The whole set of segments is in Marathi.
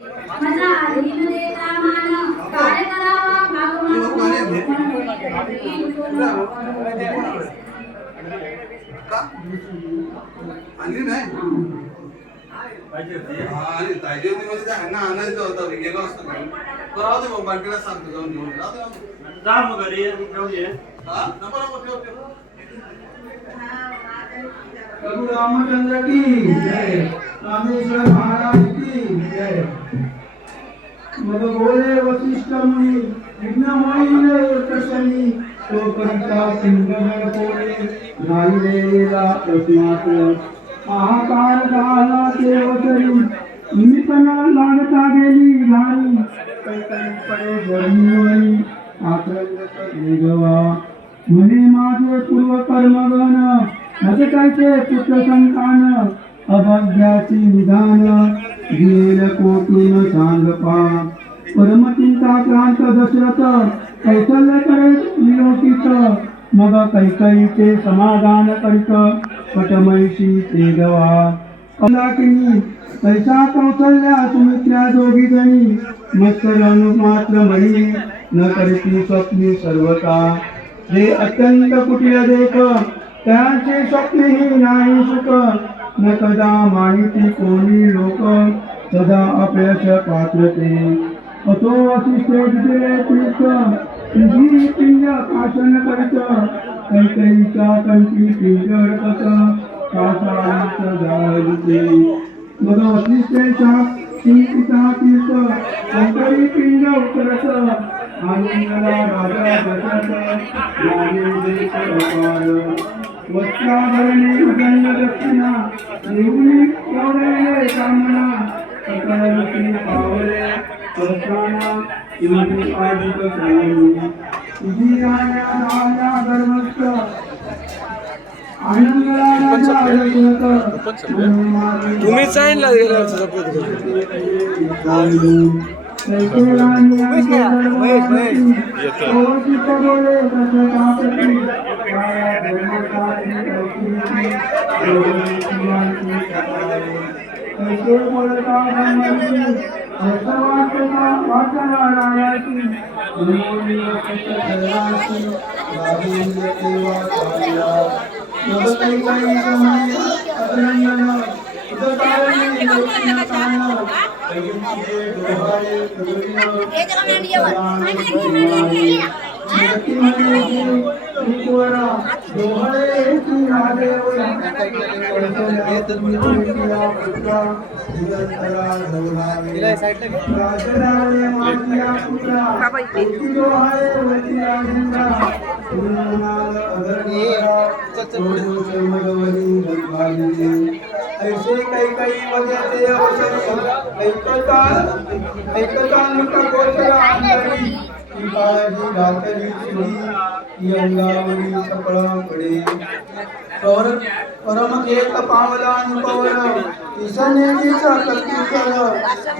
माझा आईने कामान काय करावा भागवण आणली नाही आणि ताजी होती म्हणजे त्यांना आणायचं होतं गेलो असतो राहू दे मग बाकीला सांगतो जाऊन घेऊन जा मग घरी घेऊन ये. हा नको नको ठेव ठेव. प्रभु रामचंद्र की जय, रामेश्वर महाराज की जय। मग बोले वशिष्ठ मुनी विघ्न मोहिले प्रसन्नी तो करिता सिंहगण कोणे राहिलेला तस्मात् आहाकार झाला देवतरी निमित्तना लागता गेली घाणी कैकई पडे जमिनीवरी आक्रंदक वेगवा म्हणे माझे पूर्व कर्मगण नजकायचे पुत्र संतान अभाग्याची निधान गेल कोटून सांगपा परमचिंता क्रांत दशरथ कौशल्य करे विलोकित मग कैकईचे समाधान करीत पटमैशी ते गवा कलाकिनी कैसा कौशल्या सुमित्रा दोघी जणी मत्सर मात्र मणी न करीती स्वप्नी सर्वता जे अत्यंत कुटील देख त्यांचे स्वप्नेही नाही सुख न कदा माहिती कोणी लोक सदा अपयश पात्रते असो वशिष्ठे दिले तीर्थ तुझी पिंड भाषण करीत कैकईच्या कंठी पिंजळत कासाळीत जाळते मग वशिष्ठेच्या पिता तीर्थ अंतरी पिंड उतरत आनंदला राजा दशरथ राजे देश अपार वस्त्राभरणे उदंड दक्षिणा निवडी एवढे कामना सकळवती पावले वस्त्राना इमती आदिक कामनी तुझी राजा राजा धर्मस्थ आनंदला राजा दशरथ तुम्ही सांगितलं गेलं ऐसे काही वगैरे ऐकता गोचर अंतरी काळजी घातली चिडी अंगावरी कपळाकडे परम एक पावला अनुभवलं ईशान्येचा कल्पिकर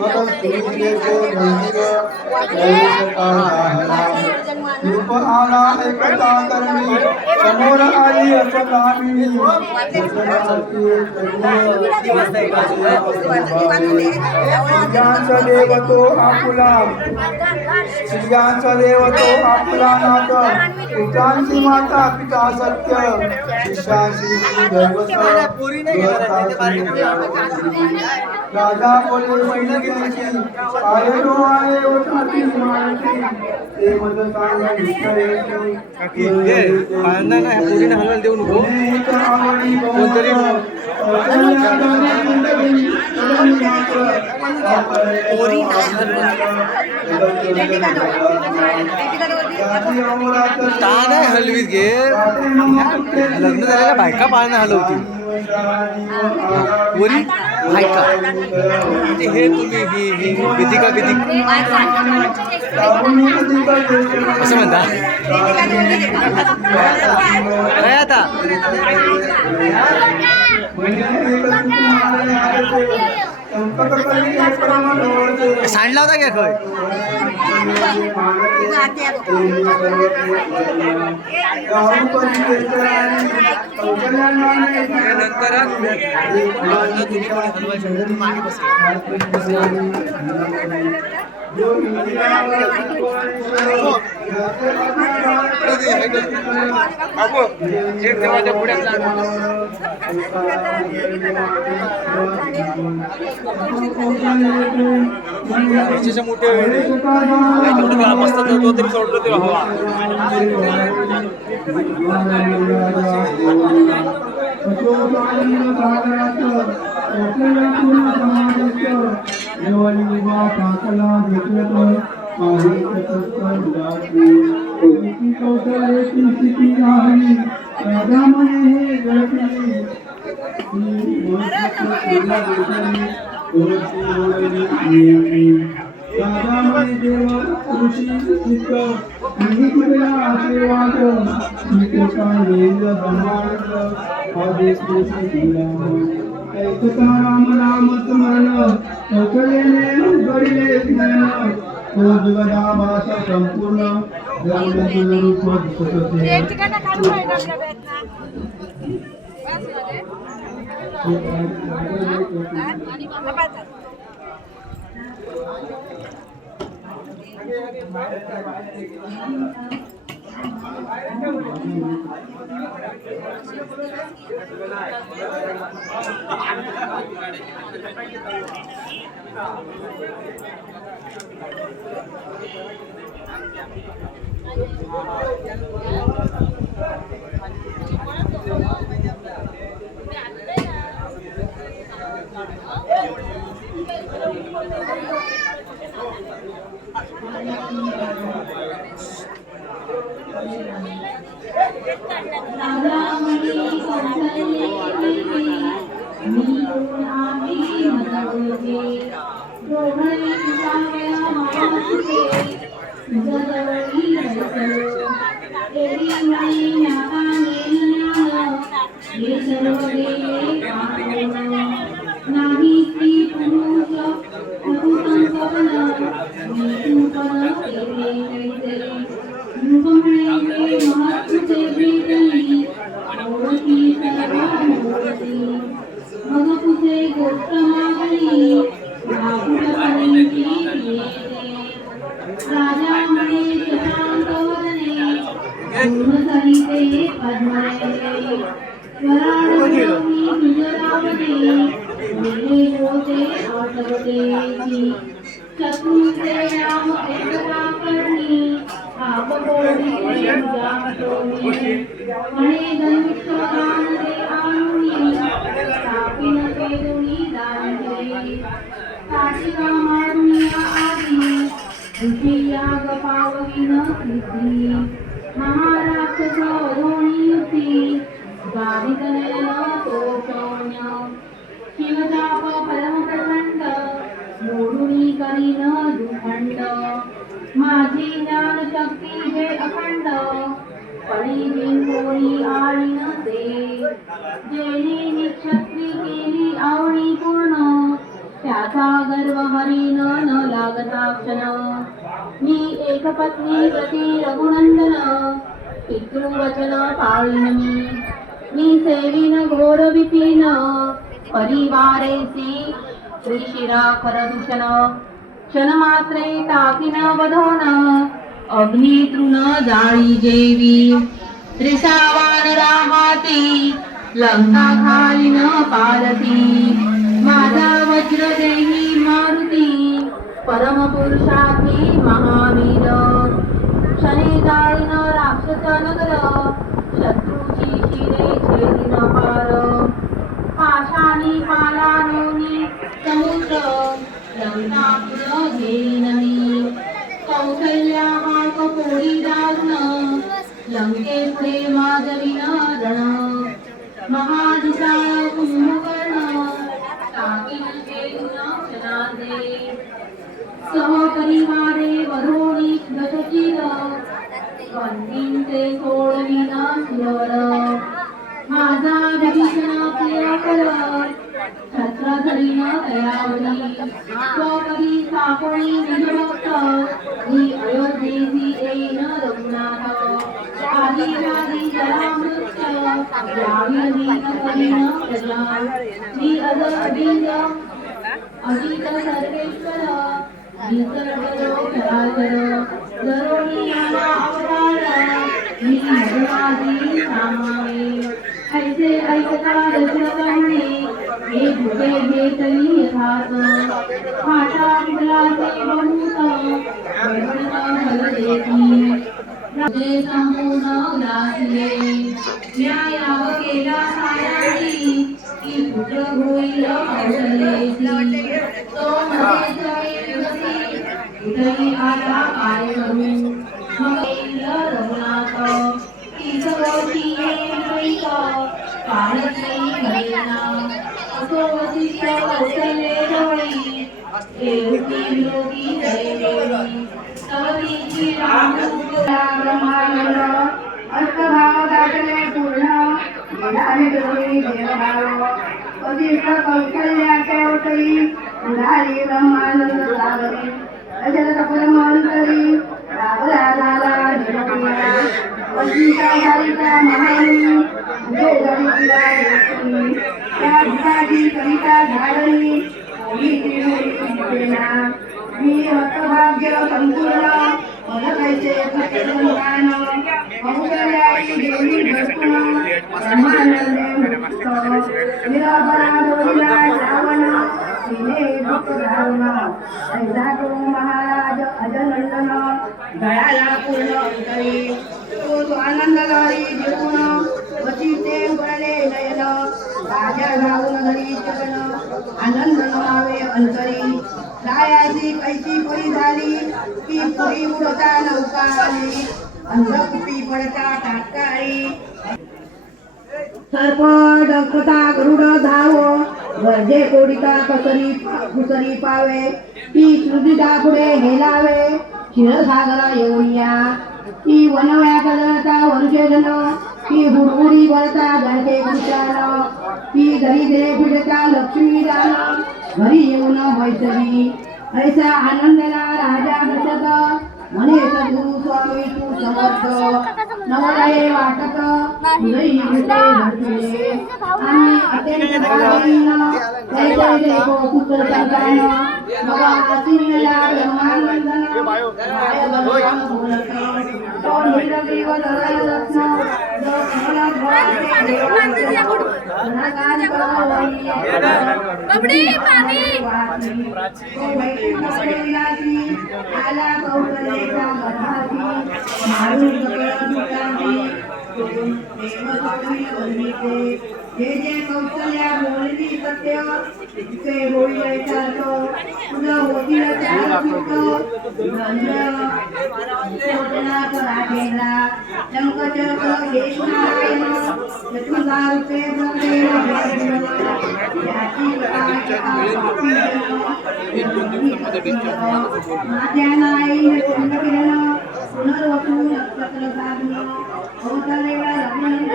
मग सुमित्रेचे मंदिर रूप आला ऐकता करणी समोर आली असकामिनी स्त्रियांचा देव तो आपुला स्त्रियांचा देव तो आपुला नाथ पितांची माता पिता सत्य शिष्याची राजा बोले मैत्रिणीची आयरो आहे ओठाची मानसी ते मज सांग निष्ठेची पुरीने हलवायला देऊ नको कोणतरी का नाही हलवीत घे लग्न झालेल्या बायका पाळणं हलवती पोरी बायका म्हणजे हे तुम्ही ही वेदिका असं म्हणता काय आता सांडला होता का खय मस्त तरी सोडलं ते हवा राम राम स्मरण कौशल्याने घडिले ज्ञान तो जगदा भाषा संपूर्ण रूप क्षणमात्रे ताकिन वधोन अग्नितृण जाळी जेवी त्रिसावान राहाती लंका खाली न पालती माझा वज्र देही मारुती परम पुरुषाखी महावीर क्षणे जाळीन राक्षस नगर शत्रूची शिरे छेदिन पार पाशानी पालानोनी समुद्र लंकापुर घेईनमी कौशल्या मार्ग पोळी दारुण लंके पुढे माजविन रण महादिसाळ कुंभकर्ण टाकीन छेदून क्षणार्धे सहपरिवारे वधोनी दशचिर वंदींचे सोडविन सुरवर माझा विभीषण प्रियकर छत्र धरीन तयावरी स्वपदी सापणी निजभक्त आदिनादी जलामृत याविनीन करीन प्रजा मी अजबिंद अजित सर्वेश्वर निसर्गो चराचर दरोणी आला अवतार मी मधुरादी सामावे ऐसे ऐकता दशरथ म्हणे हे भूते घेतली यथार्थ फाटा फुलाचे बहुत वर्णन फलदेती राजे संपूर्ण उदासीने न्यायाव केला सायाची की पुत्र होईल कौशलेची तो मध्ये जळे विगसी उतरी आला काय करू मग येईल रघुनाथ की सगोची विपरीत काळजी घडेना असो वशिष्ठ कौशल्ये जवळी एवढी विरोधी जयदेवी तवतीची ब्रह्मानंद अष्टभाव दाटले पूर्ण निधाने डोळे देवभाव वशिष्ठ कौशल्याच्या ओटई निधारी ब्रह्मानंद सागरी अजल परमहंसरी रावला झाला निरपिया वशिष्ठा झालीचा महानी उभे झाली तिला देशी त्या भिकाची कविता झाडली होळी दिवेना मी हतभाग्य संपूर्ण फलकैसे सत्यसंतान कौशल्याची देवी भरपूर्ण ब्रह्मानंदे मुक्त निराभरा डोलिला श्रावण तिने दुःख धारण ऐसा तो महाराज अजनंदन गळाला पूर्ण अंतरी तो आनंद लहरी देऊन वशिष्ठे उघडले नयन राजा जाऊन घरी चरण आनंद नमावे अंतरी रायाची कैसी परी झाली की पुरी उडता नौका आली अंधकुपी पडता टाटकाळी सर्प डंकता गरुड धाव गर्जे कोडिता कुसरी पावे ती सुदिता पुढे हेलावे क्षीरसागरा येऊया ती वनव्या कलरता वरुषेधन ती हुडहुडी वळता जळके कृष्ण ती दरिद्रे फिरता लक्ष्मी दान घरी येऊन वैष्णवी ऐसा आनंदला राजा दशरथ म्हणे सद्गुरु स्वामी तू समर्थ नवलाये वाटत तुझही भेटे घडले आणि अत्यंत भावना जय जय जय गो पुत्र संतान मग आसिनला ब्रह्मानंदन माय भगवान बोलत तो निरवी व रत्न जो कमला भवाने देव गुणागान करवई बबडी पाणी तो वैकुंठ आला कौशलेचा गधाती मारून सकळ दुःखांती जे जे कौशल्या बोलली सत्य ते बोलले चालतो तुझं होतील राठेला शंकचक्र घेशनारायण चतुर्गारूपे माझ्या नाही चंद्रकिरण पुनर्वसू नक्षत्र साधन कौशलेला लग्न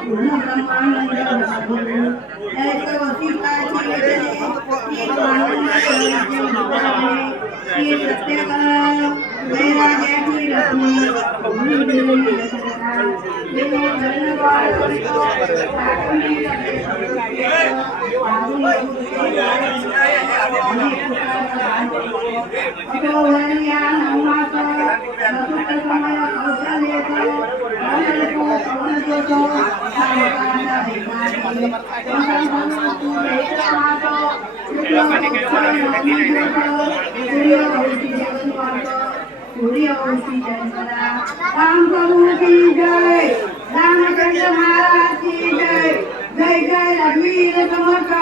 पूर्ण ब्रह्मानंद साधू ऐसे वशिष्ठाची वचने की प्रत्येक वैराग्याची रत्नी सूर्यवंशी जन्मला राम प्रभु की जय रामचंद्र महाराज की जय जय जय रघुवीर समर्थ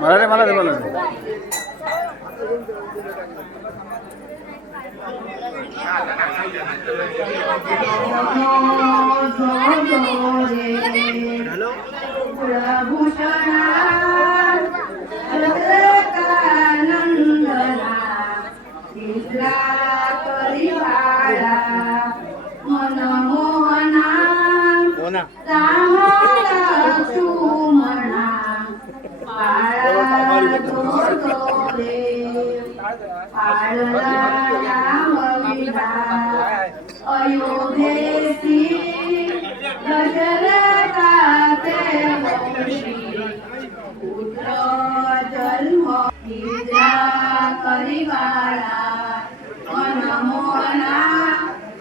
मला दे मला राम लक्ष्मण जो रे पाळला रामविला अयोध्येसी दशरथाचे वंशी पुत्र जन्म निद्रा करिवाळा मनमोहना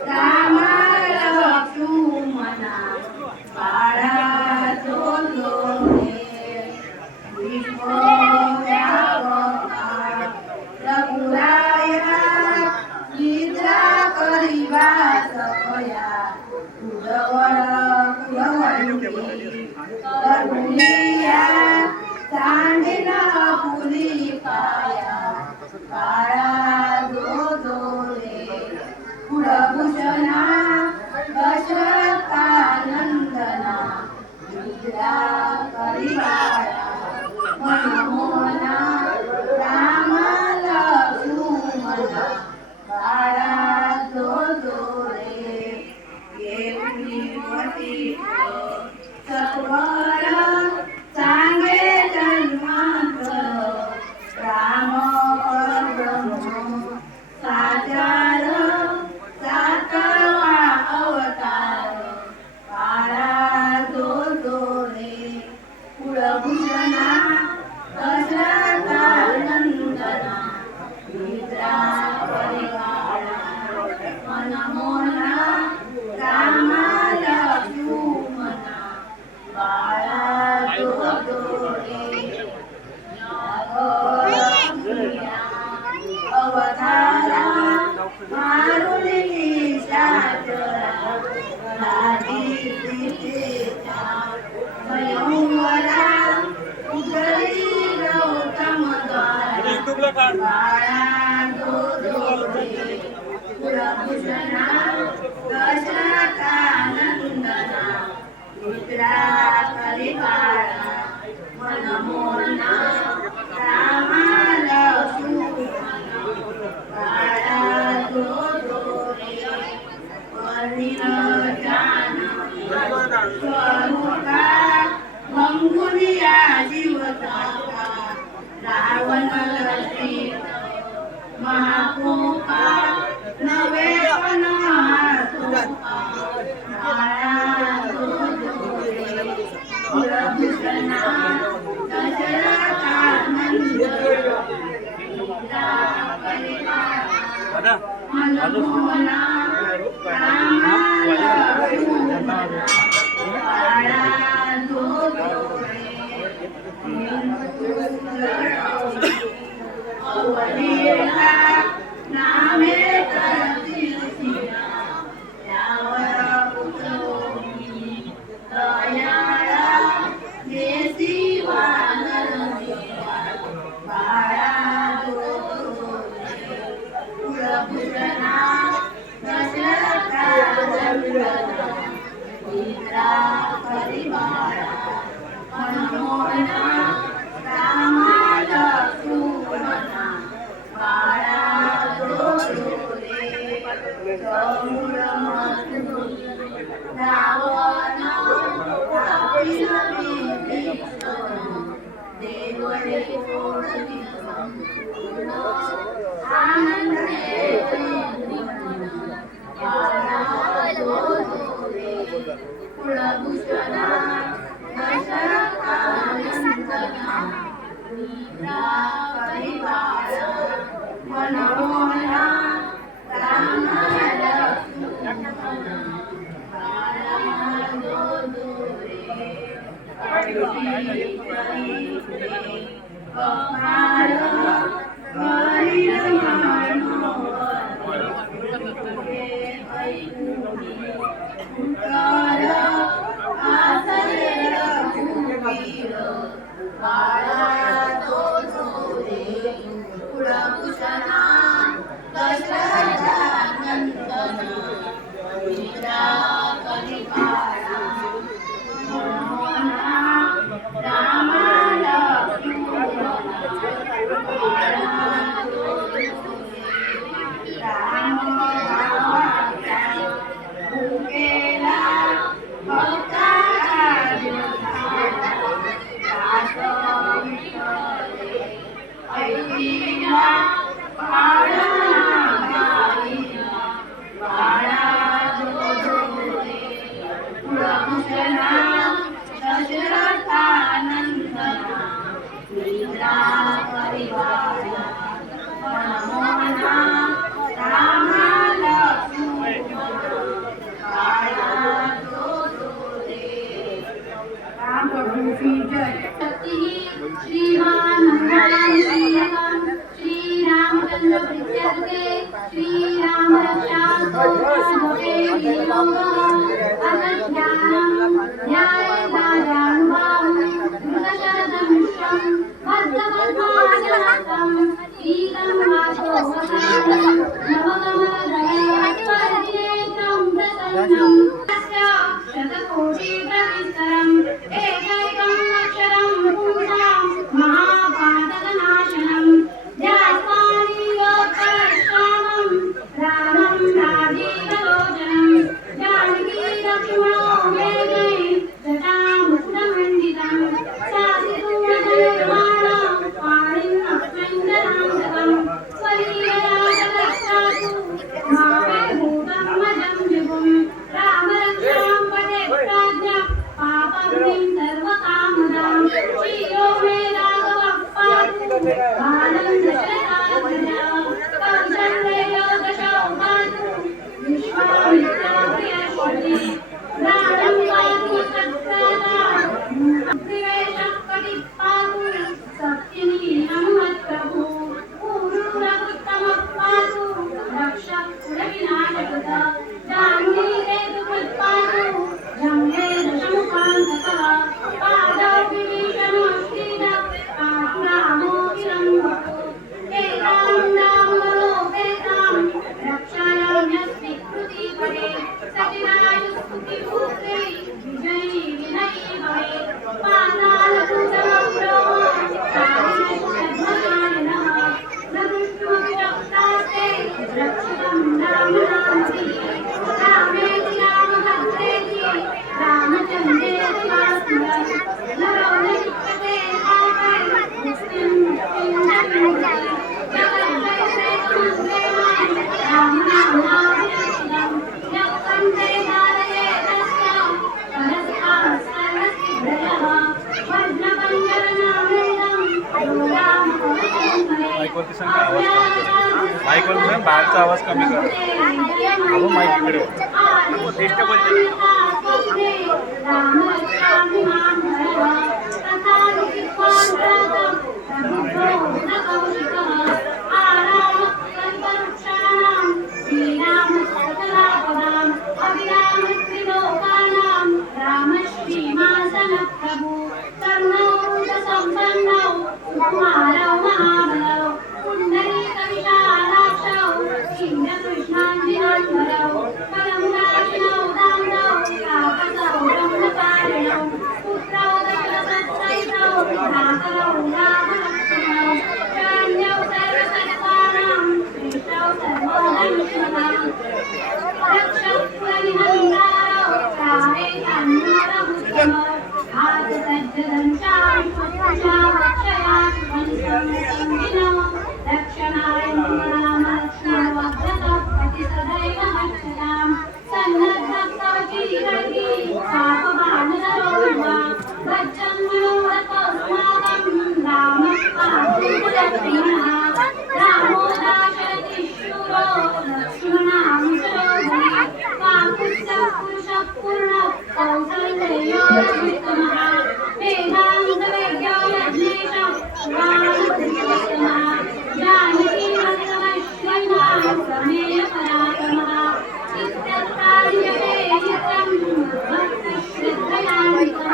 रामा लक्ष्मणा बाळा जो रघुराया निद्रा करिवा सखया कुलवळ कुलवंती करुणिया चांदिन फुली पाया काळा जो रे कुलभूषणा दशरथानंदना निद्रा करिवाळा मनमोहना राम लक्ष्मणा बाळा जो रे केवलीवती सत्वर सांगे जन्मांतर राम परब्रह्म साचार सातवा अवतार बाळा जो रे कुलभूषणा दशरथानंदना निद्रा करिवाळा मनमोहना राम लक्ष्मणा बाळा जो रे अवतारा मारुनी शाचरा राजी सीतेचा स्वयंवरा उतरी गौतम द्वारा बाळा जो रे कुलभूषणा दशरथानंदना निद्रा करिवाळा मनमोहना राम लक्ष्मणा बाळा जो रे वर्णिन स्वरूपा मंगुनिया जीवताका रावण लक्षित महाकोपा नवे पण महाकोपा बाळा जो रे कुलभूषणा दशरथानंदना निद्रा करिवाळा मनमोहना राम लक्ष्मणा बाळा जो रे अवलीला नामे करतील सिया यावर पुत्रवी दयाळा देसी वानर बाळा जो रे कुलभूषणा दशरथानंदना निद्रा करिवाळा मनमोहना राम लक्ष्मणा बाळा जो रे रावण देवळे कोणी संपूर्ण आनंदे बाळा जो रे कुलभूषणा दशरथानंदना निद्रा करिवाळा मनमोहना राम लक्ष्मणा बाळा जो रे अपार हरिण मनोहर उत्तर आसरे रघुवीर बाळा जो रे कुलभूषणा दशरथानंदना निद्रा करिवाळा मनमोहना राम लक्ष्मणा बाळा जो रे राम भावाचा भुकेला भक्ता जय श्रीमान मंगलम श्री रामचंद्र प्रीत्यर्थे श्री राम रक्षास्तु अनज्ञानम न्यायदायानुभावम मृगशरदमिश्रम भद्रपद्माजनकम ईदं वासोवसानं नवकमलदयवत्परिनेत्रं प्रसन्नं शतकोटिप्रविस्तरम् एकैकम् अक्षरं पुंसां महापातकनाशनं ध्यात्वानीयोत्कर्षामं रामं राजीवलोचनं जानकी लक्ष्मणो मेघै जटामुकुटमण्डितं साधितूणधनुर्माणं पाणिम् अक्षञ्जनान्तकं स्वलीलया मामेभूतं मजं विभुं रामरक्षां पठे प्राज्ञा पापं सर्वकामदां क्षीरो मे राघवः पातु आनन्दशताब्दजा कौसल्ययो दशौ पातु विश्वामित्रो प्रियश्रुति प्राणं पातु तत्सदा त्रिवेशः कटिः पातु सत्यनी हनुमत्प्रभु पूरुरपुत्तमः पातु रक्षः कुलविनाशकृतः जाह्नवीरेतुकृत् पातु जङ्गे दशमुखान्तकः पादौ विभीषणोऽश्रीदः पातु रामो विलम्बको एतां रामलोकेतां रक्षायाम्यस्ति कृतिपटे सचिरायुस्तुतिभूत्रे विजयी विनयी भवेत् पातालभूतमप्रोः कालिनश्चर्मकारिणः न दृष्टुमपि रक्तास्ते रक्षितं रामनामभिः रामेति रामभद्रेति रामचन्द्रेति वासुदेव नरो न लिप्यते पापै मुक्तिं रामनामाभिरक्षितं यः कण्ठे धारयेतस्यां परस्तां सर्वसिद्धयः वज्रपञ्जरनामृतं माईकवर बाहेरचा आवाज कमी कर. अगं माईक इकडे टेस्ट बोलते. प्रभु कर्णौ संपन्नौ कुमारौ महाबलौ पुण्डरीकविशालाक्षौ इंद्रकृष्णाञ्जनान्वरौ परमदाशिनौ दान्तौ तापसौ ब्रह्मकारिणौ पुत्रौ दशरथसहितौ भ्रातरौ रामलक्ष्मणौ शरण्यौ सर्वसत्त्वानां श्रेष्ठौ सर्वोदयिष्णुः रक्षकुलनिहन्तारौ रामे तन्नूरभूषणौ आदसज्जदंशां पुष्पशावक्षयाशुभंसंविनो रक्षणाय रामलक्ष्मणवग्रतः प्रतिसदैव रक्षतां सन्नद्धस्तवकीर्ति पापबाणधरो वा वज्रं मनोरथोऽस्माकं रामः पातुर्लक्ष्मणः रामो दाशरथि शूरो लक्ष्मणामुचरो धरी काकुत्स्थः पुरुषः पूर्णः कौसल्ययो रवितमः वेदान्तवेद्यो यज्ञेशः पुराणपुरुषोत्तमः जानकीवल्लभश्रीमान् प्रमेयपराक्रमः चित्तत्रार्यते चित्रं भक्तश्रद्धयान्वितः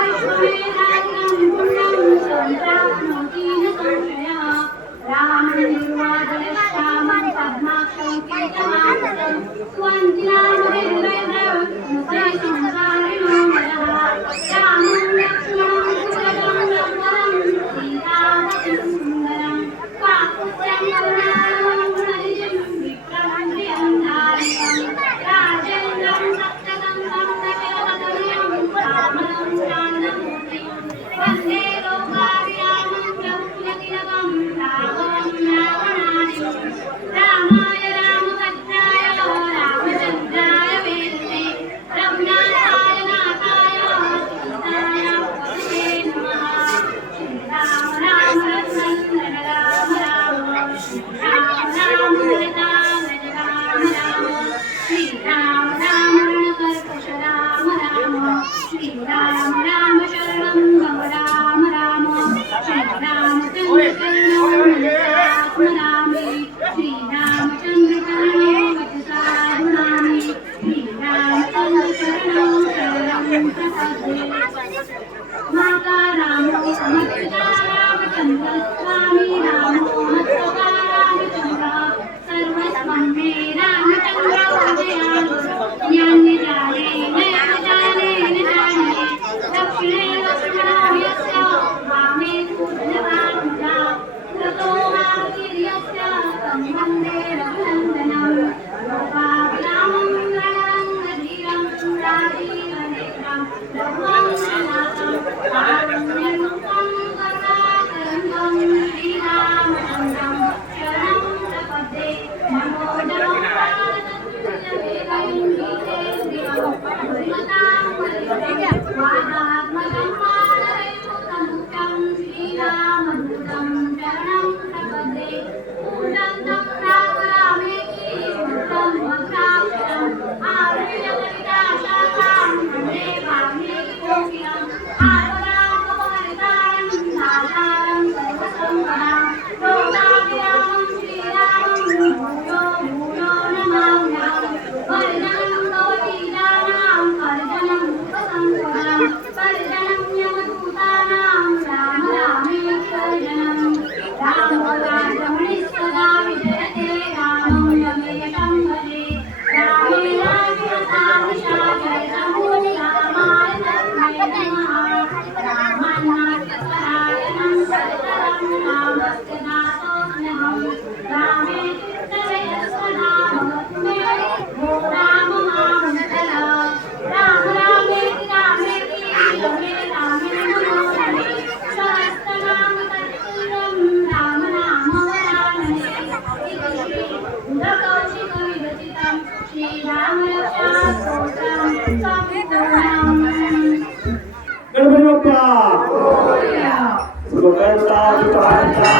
अश्वमेधाग्रं पुण्यं सम्प्राप्नोति न संशयः रामनिर्वादयश्यामं पद्माक्षं कीर्तमानसं स्वन्तिनामभिर्वेदं संसारिणो मयः रामं लक्ष्मणं सुभगं रघुवरं सीतापतिं सुन्दरं काकुत्स्थं करुणालवं गुणनिधिं विक्रमं प्रियं राजेन्द्रं सत्यसन्तं दशरथतनयं रामं चान्दमूर्तिं वन्दे लोकाभिरामं प्रफुल्लतिलकं राघवं रावणादिं रामाय रामभद्राय रामचन्द्राय वेदसे रघुनाथाय नाथाय सीताय पतये नमः श्रीराम राम लक्ष्मण राम राम राम राम हृता राम राम श्रीराम राम रणकर्कश राम राम श्रीराम राम शरणं गम गणपती बाप्पा सुखकर्ता विपांता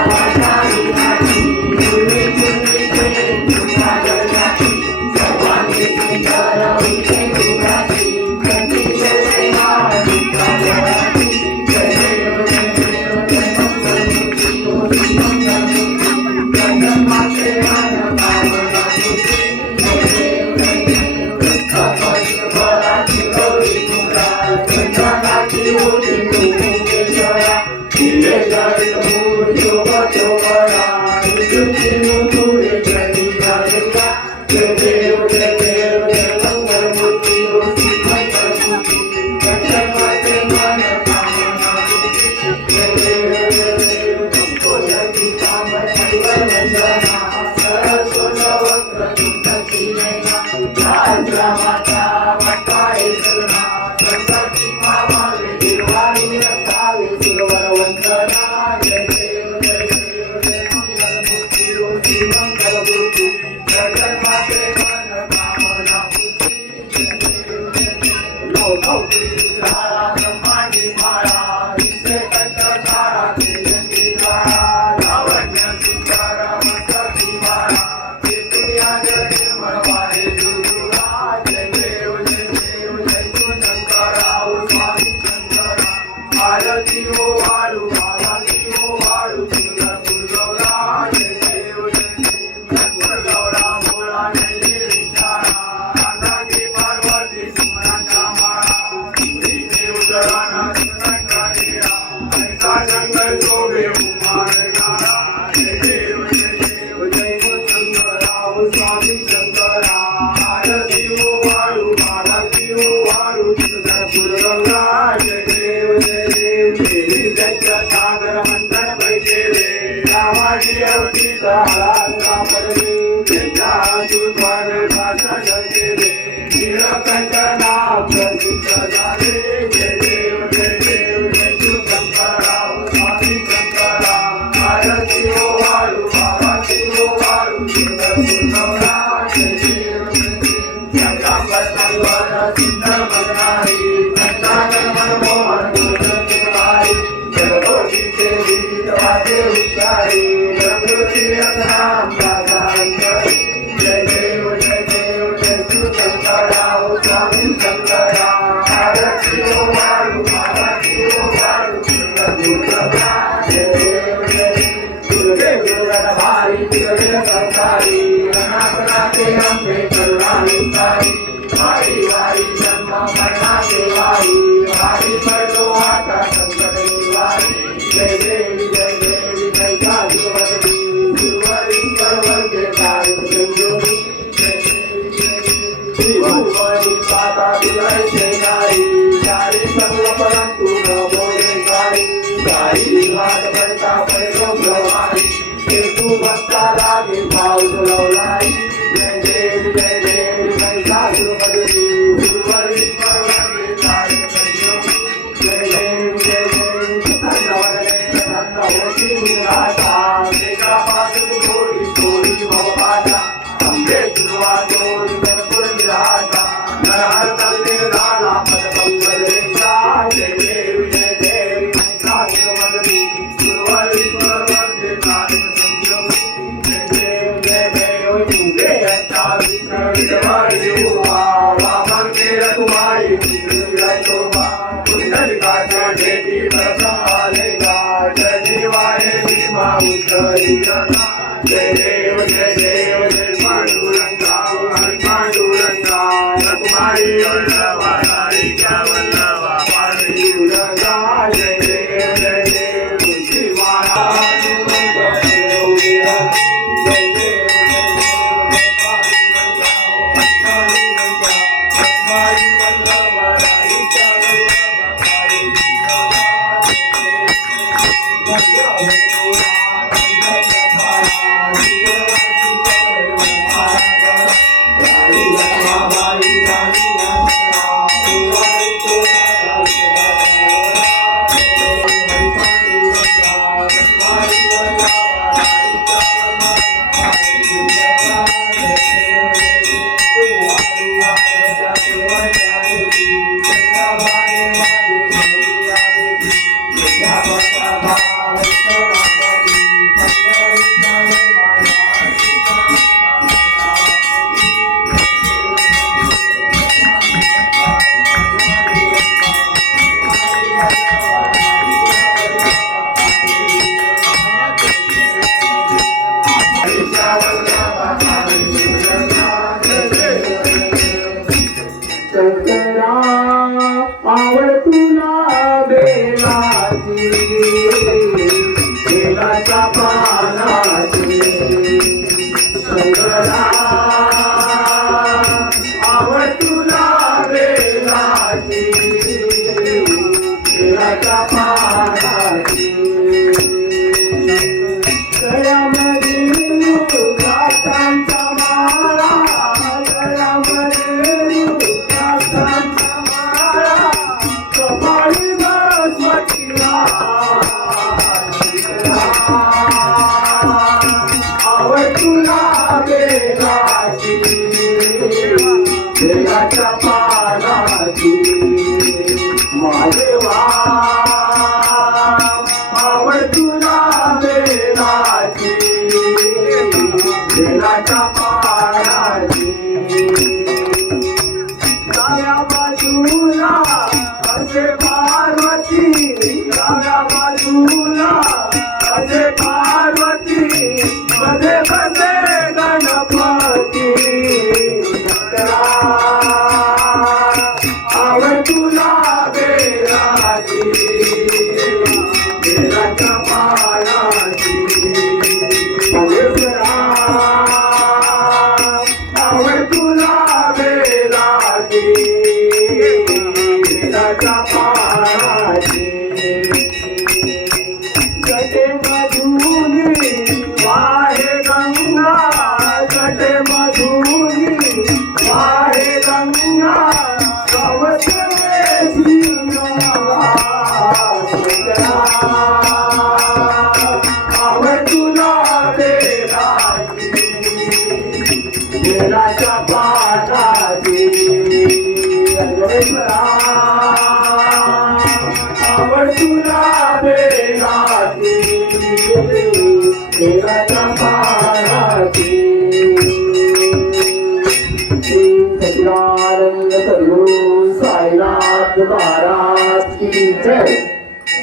Jai बेलाच्या पानाची महादेवा आवड तुला बेलाची बेलाच्या पानाची डाव्या बाजूला असे पार्वती डाव्या बाजूला असे पार्वती मध्ये बसे गणपती आवड तुला बेलाची बेलाच्या पानाची महेश्वरा आवड तुला बेलाची बेलाच्या पानाची जटे मधुनी वाहे गंगा जटे मधुनी वाहे गंगा कवचले आवड तुला बेलाची बेलाच्या पानाची आवड तुला बेलाची बेलाच्या पानाची श्री सच्चिदानंद सद्गुरु साईनाथ महाराज की जय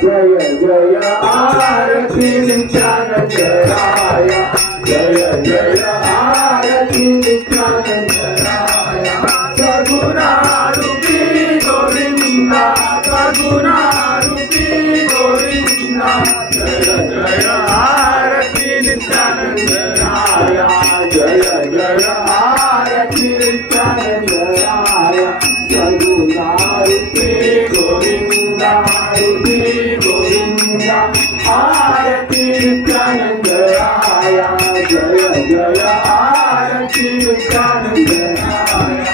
जय जय आरती नित्यानंद राया जय जय आरती नित्यानंद राया सद्गुणारूपी गोविंदा सद्गुणारूपी गोविंदा जय जय आरती नित्यानंद राया जय जय आरती नित्यानंद राया सद्गुणारूपी गोविंदा रूपी गोविंदा आरती नित्यानंद राया जय जय आरती नित्यानंद राया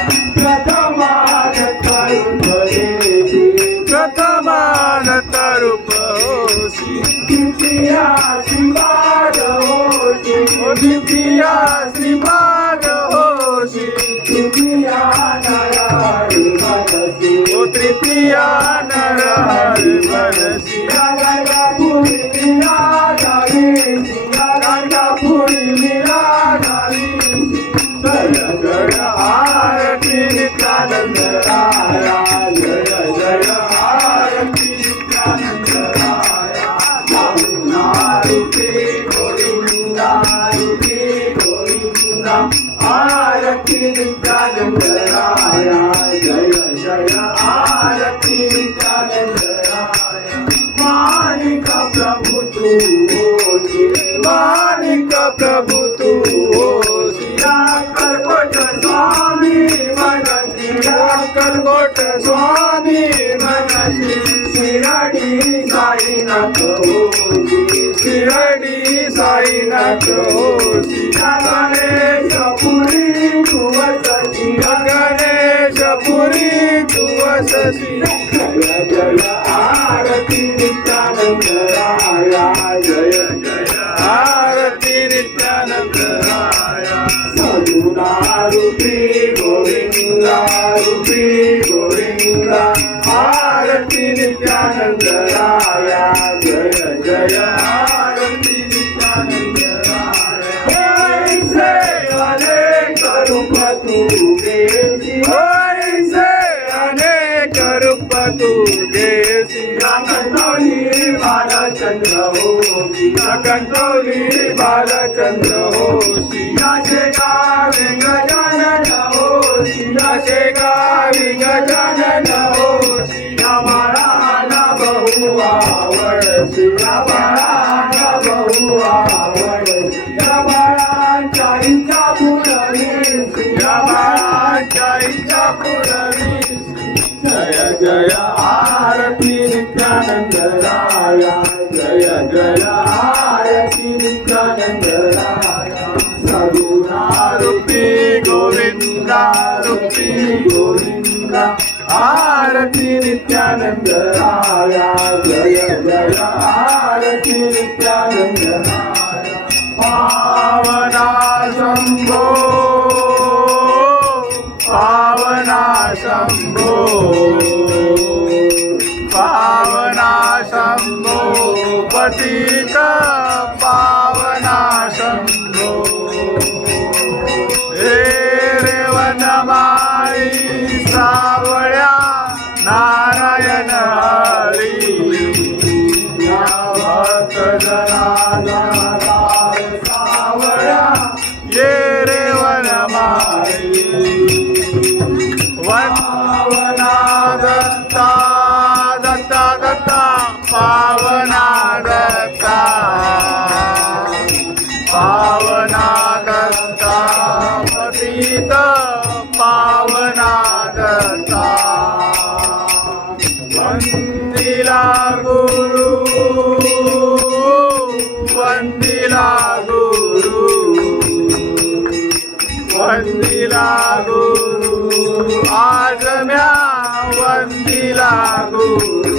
प्रथमागत रूपसी द्वितीया श्रीपाद होसी द्वितीया श्रीपाद होसी तृतीया नरहरि मनसी तृतीया नरहरि मनसी गंगापुरी निराधारी गंगापुरी निराधारी जय जय आरती नित्यानंद राया जय जय आरती नित्यानंद राया सद्गुणारूपी गोविंदा रूपी गोविंदा आरती नित्यानंद राया जय जय आरती नित्यानंद राया मानिक प्रभु तू होसी मानिक प्रभु तू होसी कर्कोट स्वामी मनसी कर्कोट स्वामी मनसी शिरडी साईनाथ होसी शिरडी साईनाथ होसी गणेशपुरी तू वससी गणेशपुरी तू वससी जय जय आरती नित्यानंद राया जय जय आरती नित्यानंद राया सद्गुणारूपी गोविंदा रूपी गोविंदा आरती नित्यानंद राया जय जय आरती नित्यानंद राया ऐसे अनेक रूप तू देसी ऐसे अनेक रूप तू देसी कंटोली बालचंद्र होसी कंटोली बालचंद्र होसी याचे गावे गजानन होसी याचे गावे गजानन होसी या बाळाला बहु आवडसी या बाळाला बहु आवडसी या बाळांच्या इच्छा पुरवीसी या बाळांच्या इच्छा पुरवीसी जय जय आरती नित्यानंद राया जय जय आरती नित्यानंद राया सद्गुणारूपी गोविंदा रूपी गोविंदा आरती नित्यानंद राया जय जय आरती नित्यानंद राया पावना शंभो शंभो पावना शंभो पतित पावना शंभो हे रे वनमाळी सावळ्या नारायण हरी भक्त जनाला सावळ्या ये रे वनमाळी पावना दत्ता दत्ता दत्ता पावना दत्ता पावना दत्ता पतित पावना दत्ता वंदिला गुरु वंदिला गुरु वंदिला गुरु आज म्या वंदिला गुरु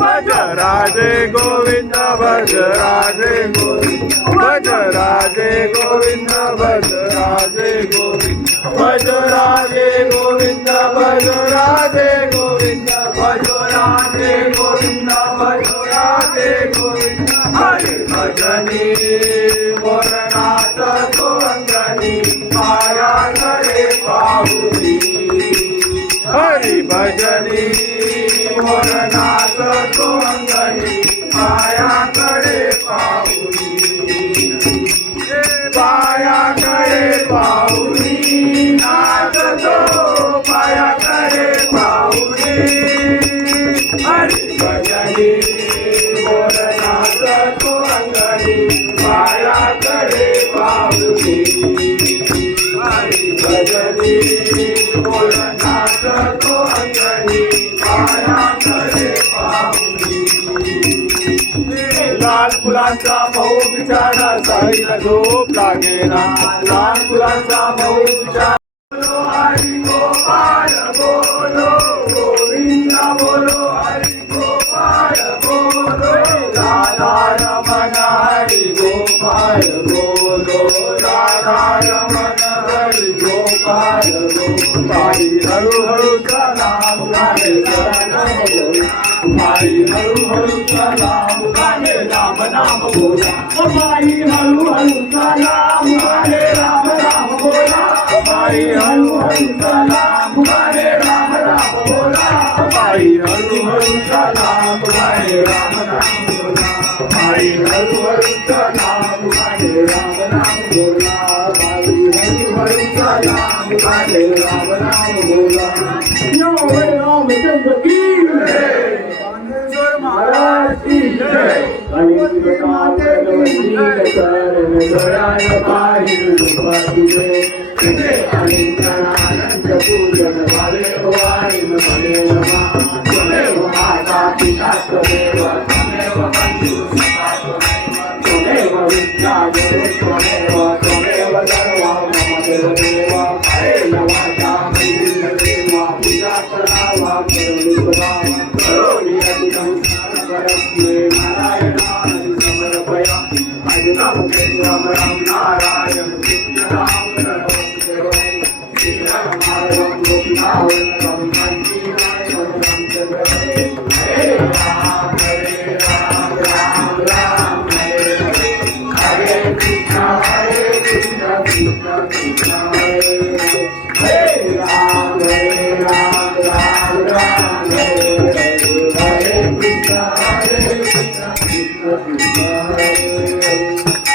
भज राजे गोविंद भज राजे गोविंद भज राजे गोविंद भज राजे गोविंद भज राजे गोविंद भज राजे गोविंद भज राजे गोविंद भज राजे गोविंद हरि भजनी मोरनाथ तो अंगनी माया करे पाहुरी हरि भजनी मोरनाथ तो अंगनी माया करे पाहुरी पाया करे पाहुरी नाथ तो पाया करे पाहुरी हरि भजनी मोरनाथ तो अंगनी माया करे पाहुरी हरि भजनी मोरनाथ तो अंगनी माया करे पाहुरी लाल फुलांचा भाऊ बिचारा साईला झोप लागेना लाल फुलांचा भाऊ बिचारा बोलो हरी गोपाळ बोलो गोविंद बोलो हरी गोपाळ बोलो राधा रमण हरी गोपाळ बोलो राधा रमण हरी गोपाळ बोलो पायी हळूहळू चला मुलाने पायी हळूहळू चला मुलाने राम नाम बोला पायी हळूहळू चला मुलाने राम नाम बोला पायी हळूहळू चला मुलाने राम नाम बोला पायी हळूहळू चला मुलाने राम नाम बोला पायी हळूहळू चला मुलाने राम नाम बोला पायी हळूहळू चला मुलाने राम नाम बोला महाराज की जय गणेश माते तुझे अनंत पूजन वाले वाणी मने नमा तुमेव माता पिता तुमेव तुमेव बंधु सखा तुमेव विद्या गुरु तुमेव सर्वा मम देव हरे नमः मंदिर देवा पूजा करावा करुणा करोनि अद्भुतं परस्मै नारायण समर्पया आज नाम राम राम नारायण कृष्ण राम राम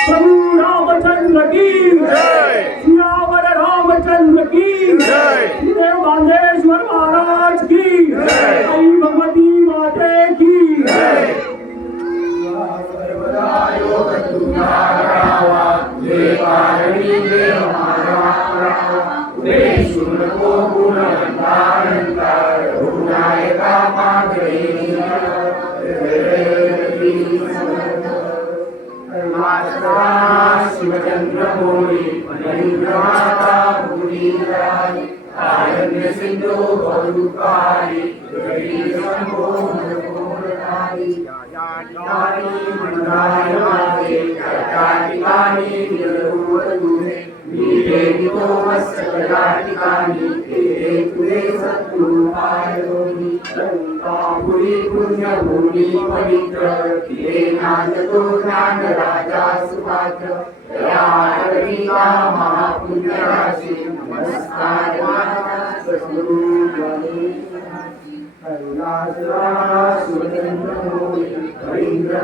प्रभु रामचंद्र की जय सियावर रामचंद्र की जय देव बांधेश्वर महाराज की जय आई भगवती माते की जय शिवचंद्र भोरी माता भूरी आरण्य सिंधु बहुकारी शंभो मनोरकारी मंदार माते मी ठेवितो मस्तका ठिकाणी तेरे तुझे सद्गुरु पायोनी लंकापुरी पुण्यभूमी पवित्र तिथे नांदतो ज्ञान राजा सुपात्र या महापुण्य राशी नमस्कार माझा सद्गुरु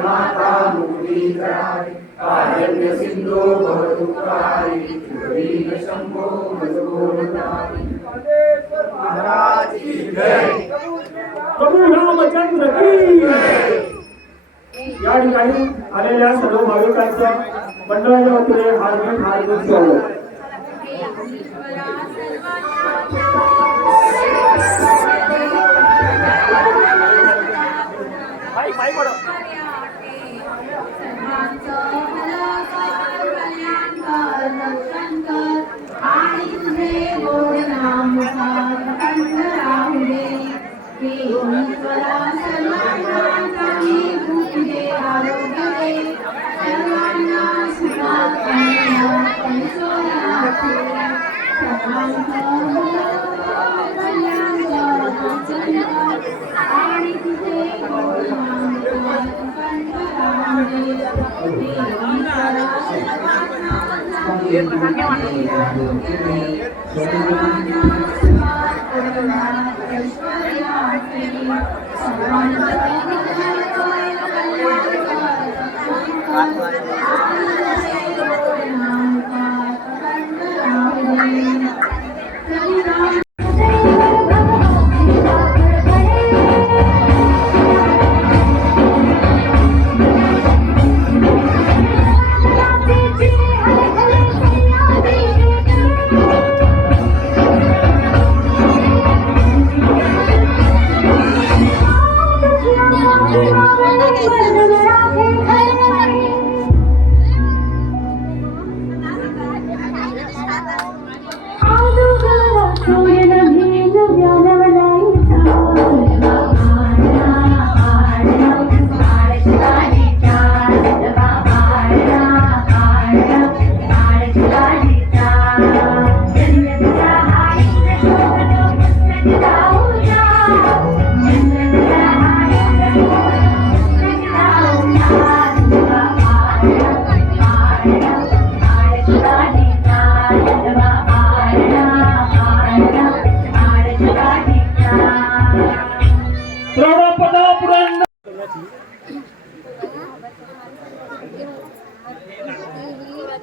माता मुक्ती करावी कारुण्य सिंधू भवदुःखारी शंभो मजगोरतारी महाराज की जय प्रभू रामचंद्र की या ठिकाणी आलेल्या सर्व भाविकांच्या मंडळाच्या वतीने हार्दिक स्वागत.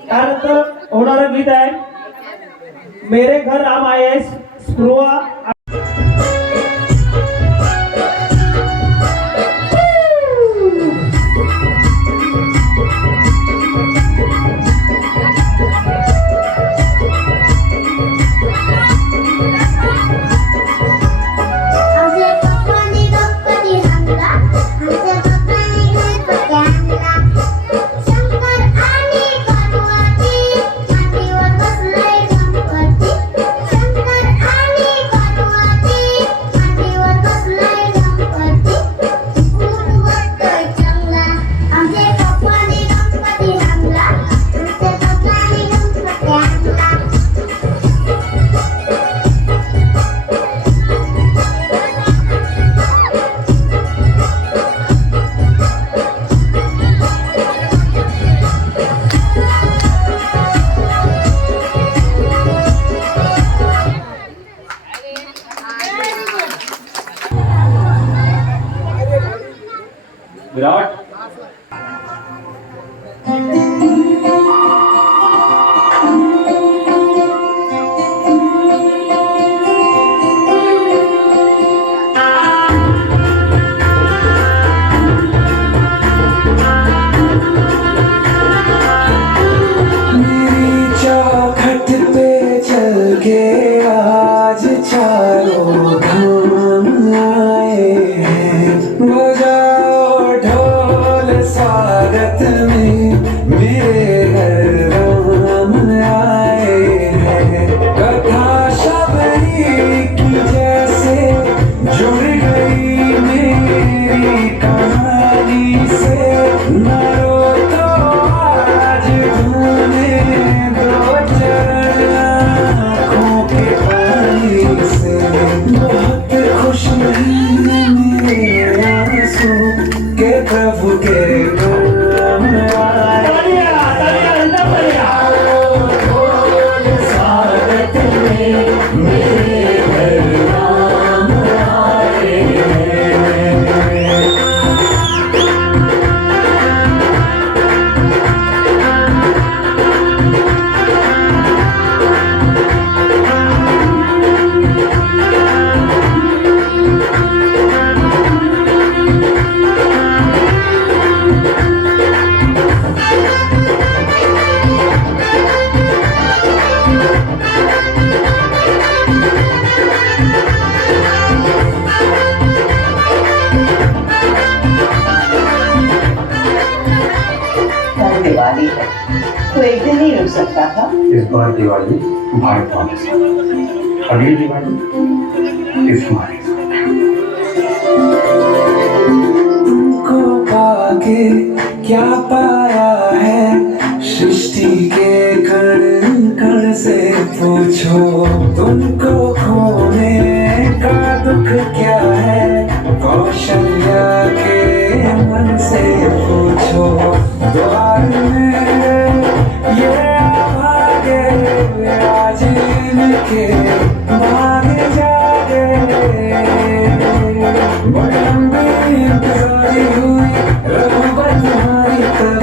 त्यानंतर होणारं गीत आहे मेरे घर राम आएस स्पृहा शंकर आणि इस बार दिवाली भारत माता से, अगली दिवाली इस हमारे को पाके क्या पाया है, सृष्टि के कण कण से पूछो। तुमको खोने का दुख क्या है, कौशल्या के मन से पूछो। द्वार में ये आगे आज इनके मांगे जागे। बड़ी लंबी इंतजारी हुई, रघुबर तुम्हारी तब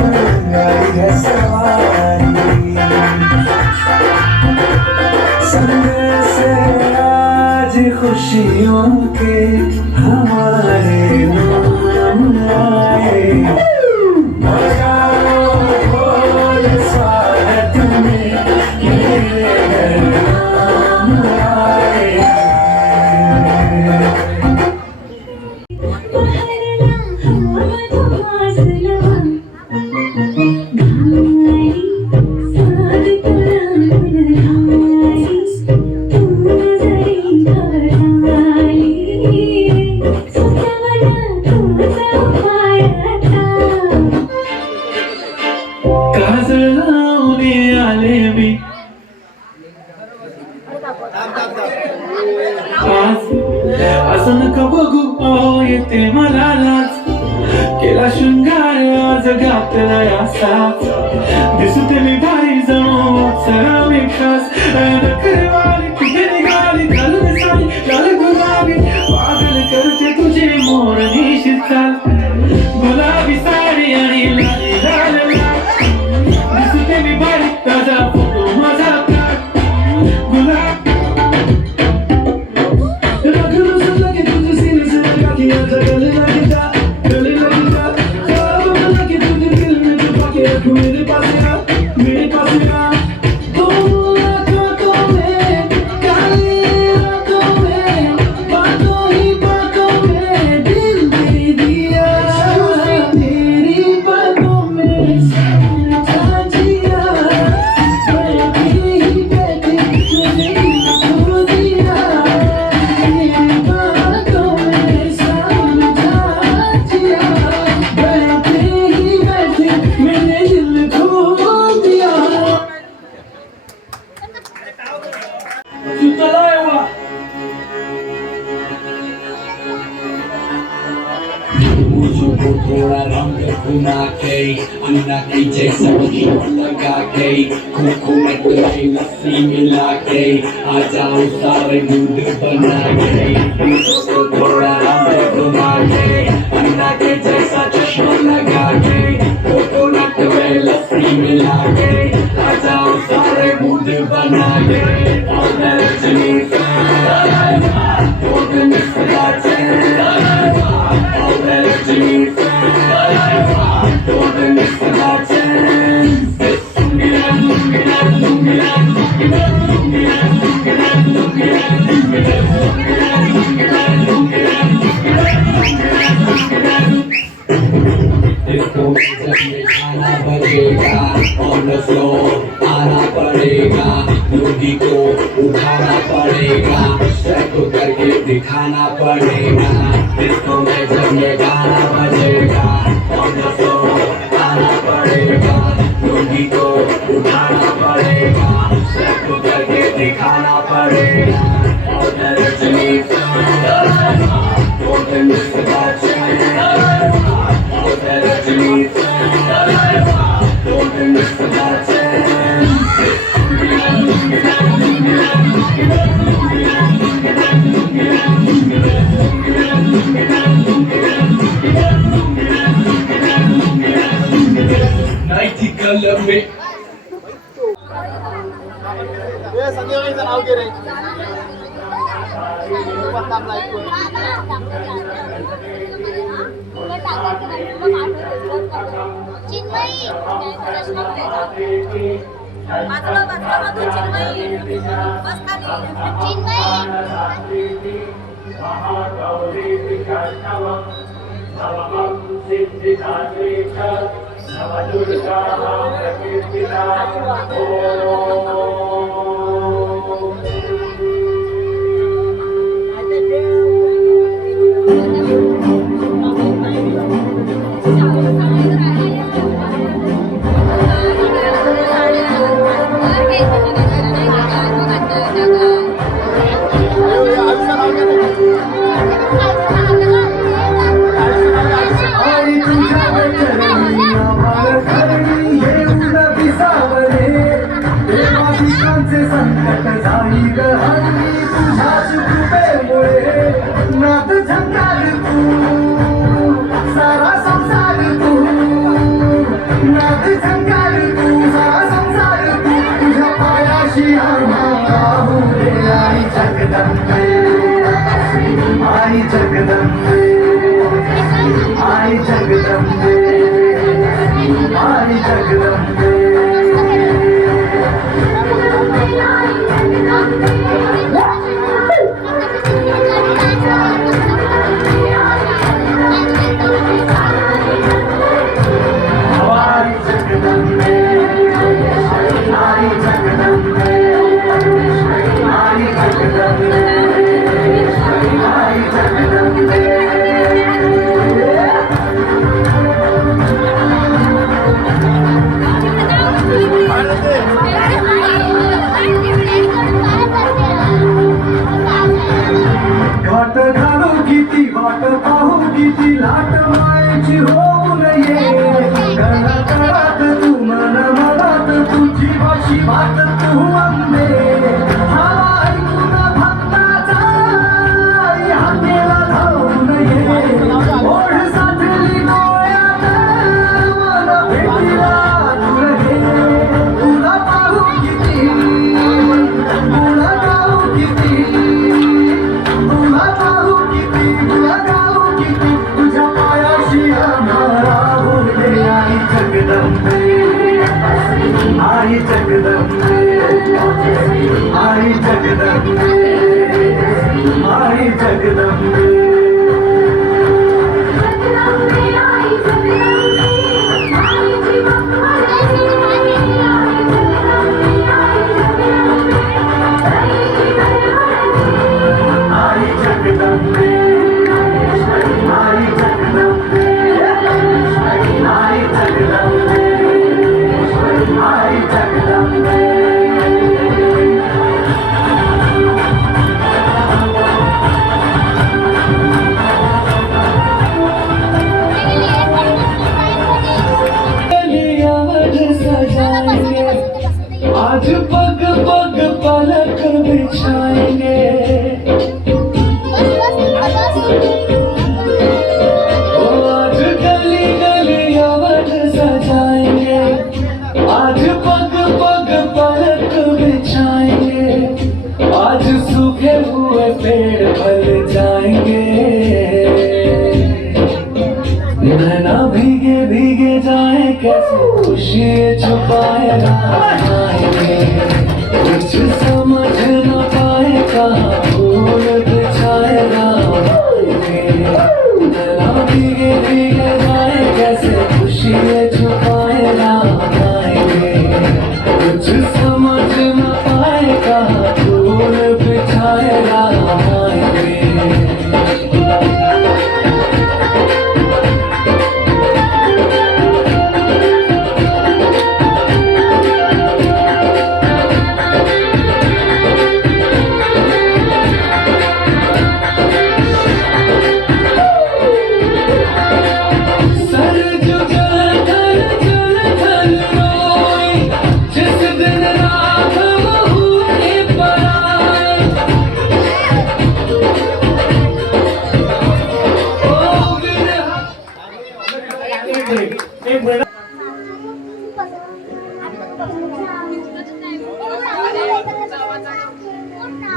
आई है सवारी। संग से आज खुशियों के हमारे नाम आए। बजाओ ढोल स्वागत में ये नाम आए। असं नका बघू अहो येते मला लाज, केला शृंगार आज घातला असाच। दिसते मी भारी जणू सरावी खास, नखरेवाली कुठे निघाली घालून साडी लाल गुलाबी। पागल करते तुझे मोर निशित चाल, गुलाबी साडी आणि लाली लाल लाल। दिसते मी भारी ताजा फोटो माझा काढ, गुलाब मेरे पास थोड़ा रंग घुमा के अन्ना की जैसा घीव लगा के, खोखो में दही लस्सी मिला के आ जाओ सारे दूध बना के। मुझको थोड़ा रंग घुमा के अन्ना के जैसा चश्मा लगा के, कोकोनट में लस्सी मिला के आ जाओ सारे दूध बना के। और रजनी खाना बजेगा, ऑन द फ्लोर आना पड़ेगा, मुर्गी को उठाना पड़ेगा, स्टेप करके दिखाना पड़ेगा। डिस्को में जब ये गाना बजेगा, ऑन द फ्लोर आना पड़ेगा, मुर्गी को उठाना पड़ेगा, स्टेप करके दिखाना पड़ेगा। और रजनी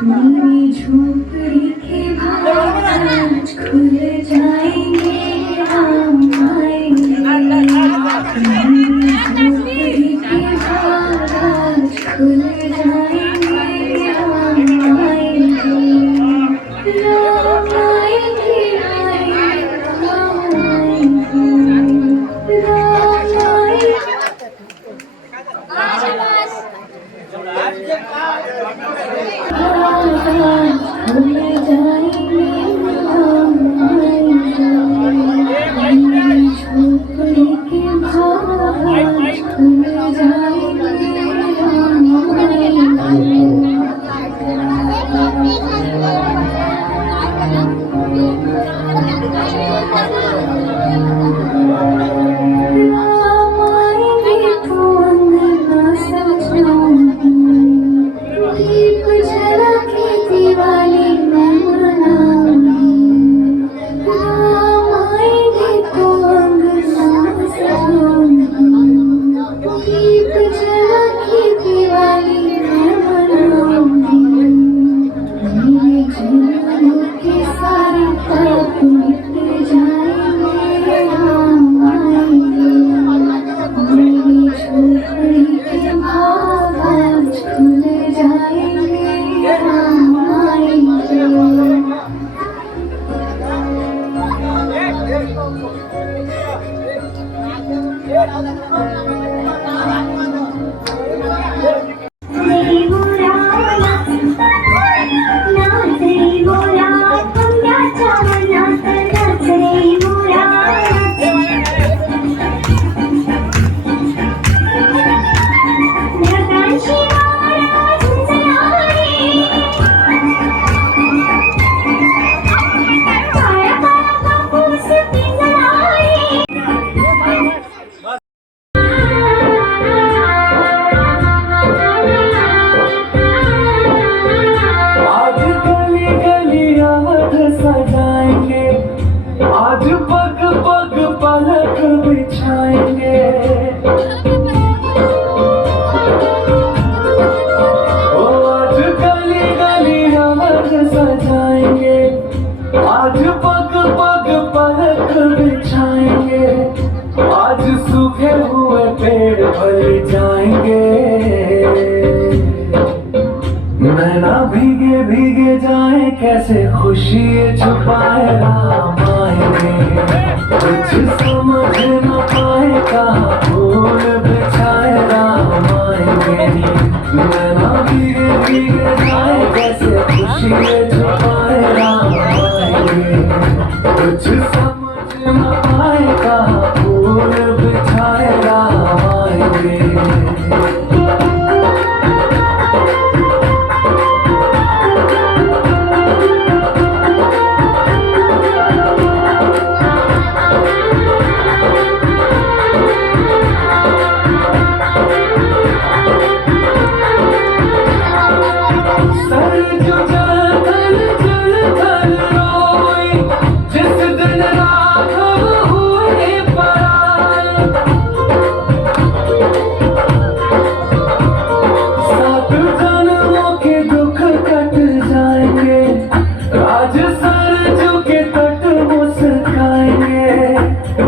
मेरी झोपड़ी के बाहर आज खुल जाएंगे, हम आएंगे। मेरी झोपड़ी के बाहर आज खुल जाएंगे, हम आएंगे। राम आएंगे, आएंगे, राम आएंगे, राम आएंगे। खुल जाएंगे हम आएंगे झोपड़ी के बाहर खुल जाएंगे हम आएंगे राम आएंगे तो अंगना सजाऊंगी दीप जला के दिवाली मैं मनाऊंगी राम आएंगे तो अंगना सजाऊंगी दीप जला के दिवाली मैं मनाऊंगी मेरे जीवन के सारे पाप मिट जाएंगे राम आएंगे मेरी झोपड़ी के भाग आज खुल जाएंगे राम आएंगे जय बोला ना जय बोला पुण्याचा मनात ना जय बोला ढगांची वारा झुंजणारी काळ्या कापूस पिंजणारी आज गली गली अवध सजाएंगे आज पग पग पलक बिछाएंगे ओ आज गली गली अवध सजाएंगे आज पग पग पलक बिछाएंगे आज सूखे हुए पेड़ भर जाएंगे नैना भीगे भीगे जाए कैसे खुशी छुपाए राम आएंगे कुछ समझ न पाए कहाँ फूल बिछाए राम आएंगे नैना भीगे भीगे जाए कैसे खुशी छुपाए राम आएंगे कुछ समझ न पाए कहाँ फूल बिछाए राम आएंगे सर जो जल जल रोई जिस दिन राघव हुए पराए सात जन्मों के दुख कट जाएंगे राज सरजू के तट मुस्काएंगे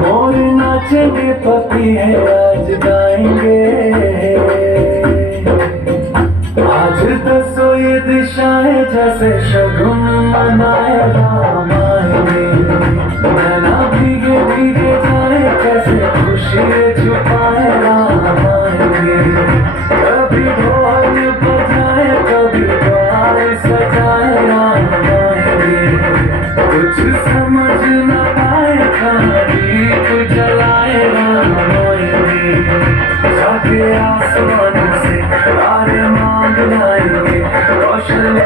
मोर नाचेंगे पपी है आज गाएंगे आज दसो ये दिशाएं जैसे शगुन मनाए राम आएंगे नैना भीगे भीगे जाए कैसे खुशी छुपाए राम आएंगे कभी ढोल बजाए कभी द्वार सजाए राम आएंगे कुछ समझ न पाए कहाँ दीप जलाए राम आएंगे जाके आसमान से तारे मांग लाएंगे रोशन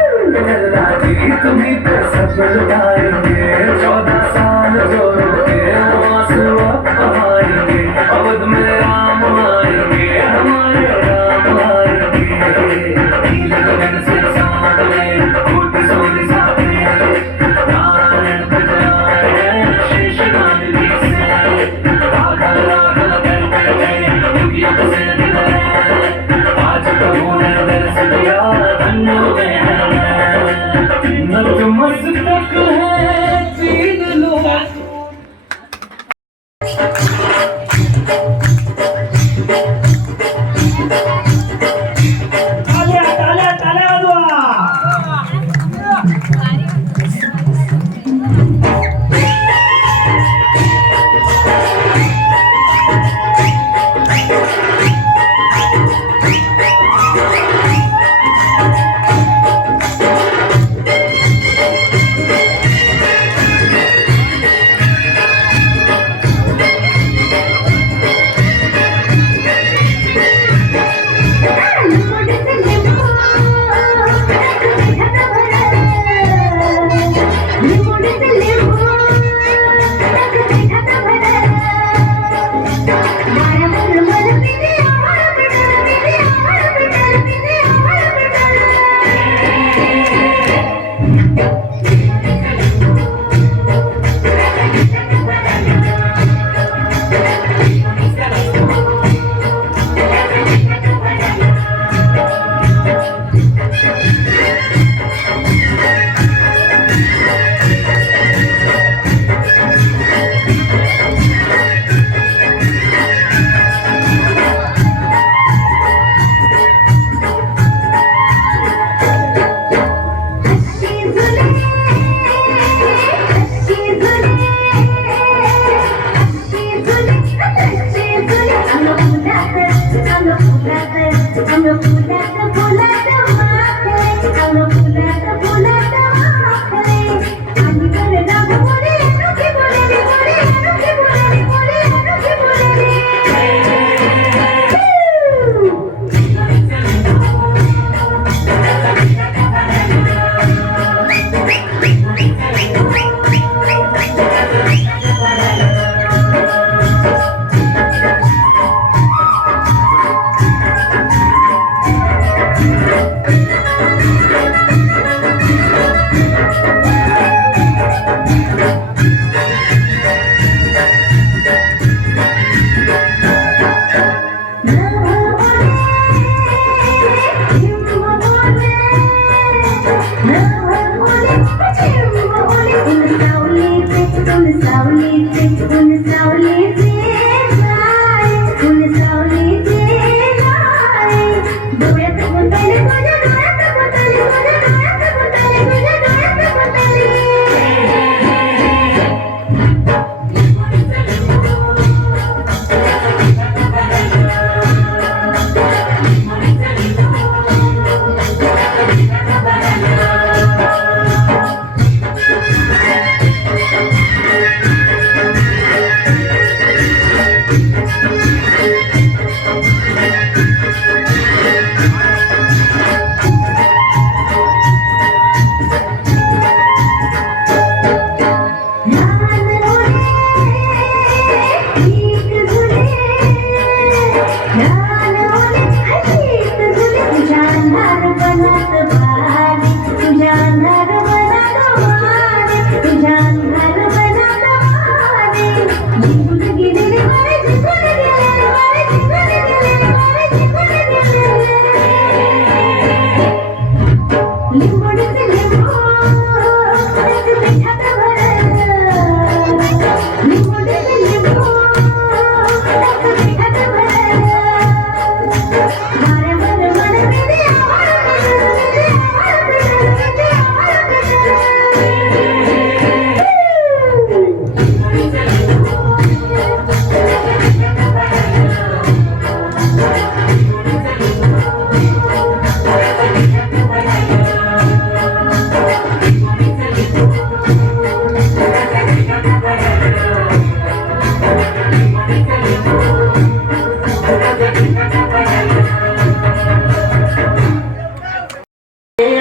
जी तुम्हीं पे सब लुटाएंगे 14 साल जो रुके वो आंसू अब बहाएंगे अवध में राम आएंगे हमारे राम आएंगे नीले गगन से साथ में फूट सोनी साथ में नारायण बजाए शेष गांधी से राधा राधा करते युगियों से आज प्रभु ने दर्श दिया धन्य हो गए नतमस्तक है तीन लोग ताल्या ताल्या ताल्या वाजवा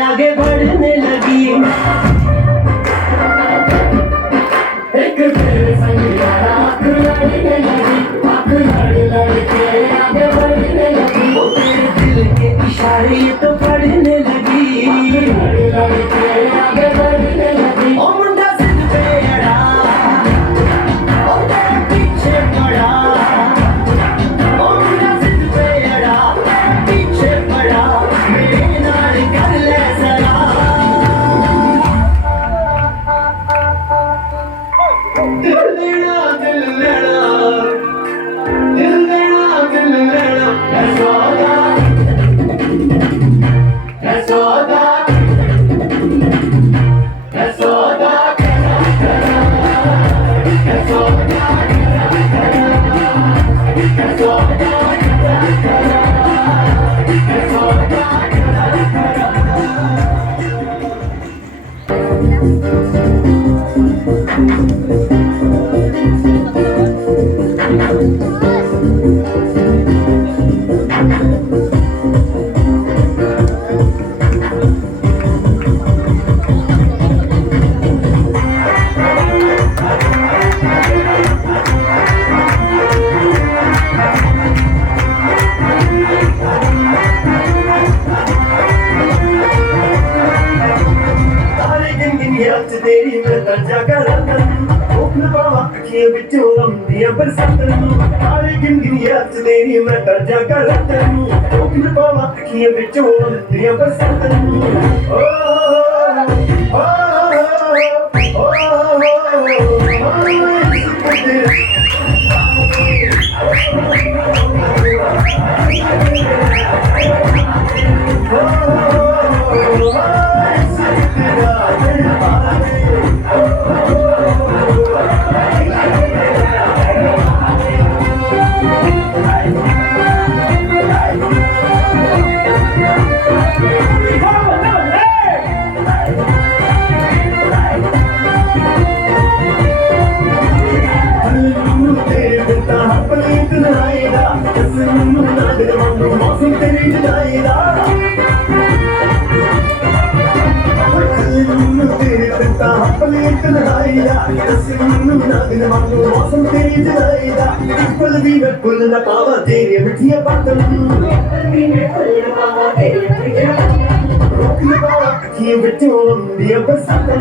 आगे बढ़ने लगी एक फिर संगीता आँख लड़ने लगी आँख लड़के आगे बढ़ने लगी वो तेरे दिल के इशारे तो पढ़ने लगी लड़के आगे बढ़ने लगी ओ मुंडा सिद्ध पे अड़ा ओ तेरे पीछे पड़ा ओ मुंडा सिद्ध पे अड़ा पीछे पड़ा मेरे नाल कर ले जरा दिल लेना दिल लेना दिल लेना दिल लेना है सौदा है सौदा है सौदा है सौदा है सौदा है सौदा तारे गिन याद तेरी मैं दर्जा करतन ओपन बाबा अखियां बिचों लंबियां बरसातन तारे गिन याद तेरी मैं दर्जा करतन ओपन बाबा अखियां बिचों लंबियां बरसातन ओ ओ अपने तन्हाई दा दस मैनू नागिन वांगू मौसम तेरी जुदाई दा पल भी मैं भुल न पावा तेरी मिठियां बातां रोक न पावा अखियों विचों आउंदियां बरसातां